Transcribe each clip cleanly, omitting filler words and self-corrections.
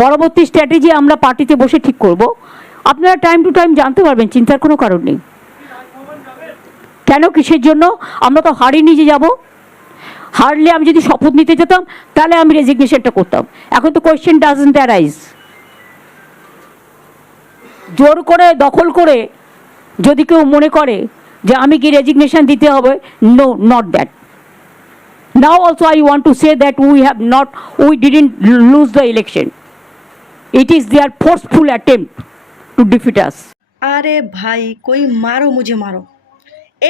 পরবর্তী স্ট্র্যাটেজি আমরা পার্টিতে বসে ঠিক করব। আপনারা টাইম টু টাইম জানতে পারবেন, চিন্তার কোনো কারণ নেই। কেন, কিসের জন্য? আমরা তো হারিনি যে যাব। হারলে আমি যদি শপথ নিতে যেতাম তাহলে আমি রেজিগনেশনটা করতাম। এখন তো কোয়েশ্চেন ডাজন্ট অ্যারাইজ। জোর করে দখল করে যদি কেউ মনে করে যে আমি কি রেজিগনেশন দিতে হবে, no, not that. Now also I want to say that we didn't lose the election. It is their forceful attempt to defeat us. আরে ভাই, কই মারো মুঝে মারো,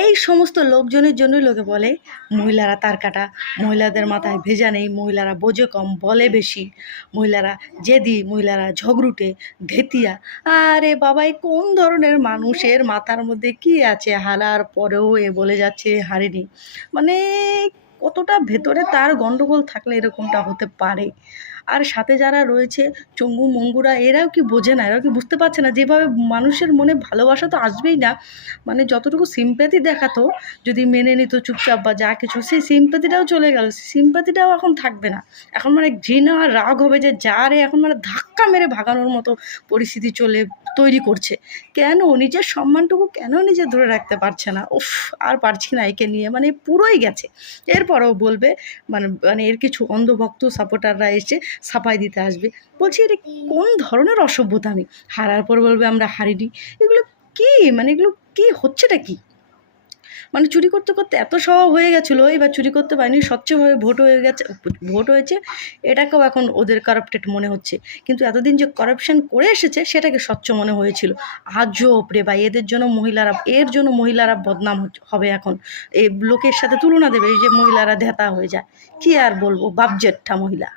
এই সমস্ত লোকজনের জন্যই লোকে বলে মহিলারা তার কাটা, মহিলাদের মাথায় ভেজা নেই, মহিলারা বোঝে কম, বলে বেশি, মহিলারা জেদি, মহিলারা ঝগড়ুটে, ধেতিয়া। আরে বাবা, এই কোন ধরনের মানুষের মাথার মধ্যে কি আছে? হারার পরেও এ বলে যাচ্ছে হারিনি। মানে কতটা ভেতরে তার গন্ডগোল থাকলে এরকমটা হতে পারে? আর সাথে যারা রয়েছে চঙ্গু মঙ্গুরা, এরাও কি বোঝে না? এরাও কি বুঝতে পারছে না যেভাবে মানুষের মনে ভালোবাসা তো আসবেই না, মানে যতটুকু সিম্প্যাথি দেখাতো, যদি মেনে নিত চুপচাপ বা যা কিছু, সেই সিম্প্যাথিটাও চলে গেল, সিম্প্যাথিটাও এখন থাকবে না। এখন মানে ঘৃণা আর রাগ হবে যে যারে এখন মানে ধাক্কা মেরে ভাগানোর মতো পরিস্থিতি তৈরি করছে। কেন নিজের সম্মানটুকু কেন নিজে ধরে রাখতে পারছে না? উফ, আর পারছি না একে নিয়ে, মানে পুরোই গেছে। এরপরেও বলবে মানে মানে এর কিছু অন্ধভক্ত সাপোর্টাররা এসে সাফাই দিতে আসবে। বলছি এটা কোন ধরনের অসভ্যতা? আমি হারার পর বলবে আমরা হারিনি। এগুলো কি, মানে এগুলো কি হচ্ছেটা কি? মানে চুরি করতে করতে এত স্বভাব হয়ে গেছিলো, এবার চুরি করতে পারেনি, স্বচ্ছভাবে ভোট হয়েছে, এটাকেও এখন ওদের কারাপ্টেড মনে হচ্ছে। কিন্তু এতদিন যে কারাপশন করে এসেছে সেটাকে স্বচ্ছ মনে হয়েছিল। আজব রে ভাই, এর জন্য মহিলারা বদনাম হবে এখন। এই লোকের সাথে তুলনা দেবে, এই যে মহিলারা ধ্যাতা হয়ে যায়। কি আর বলবো, বাপজেঠা মহিলা।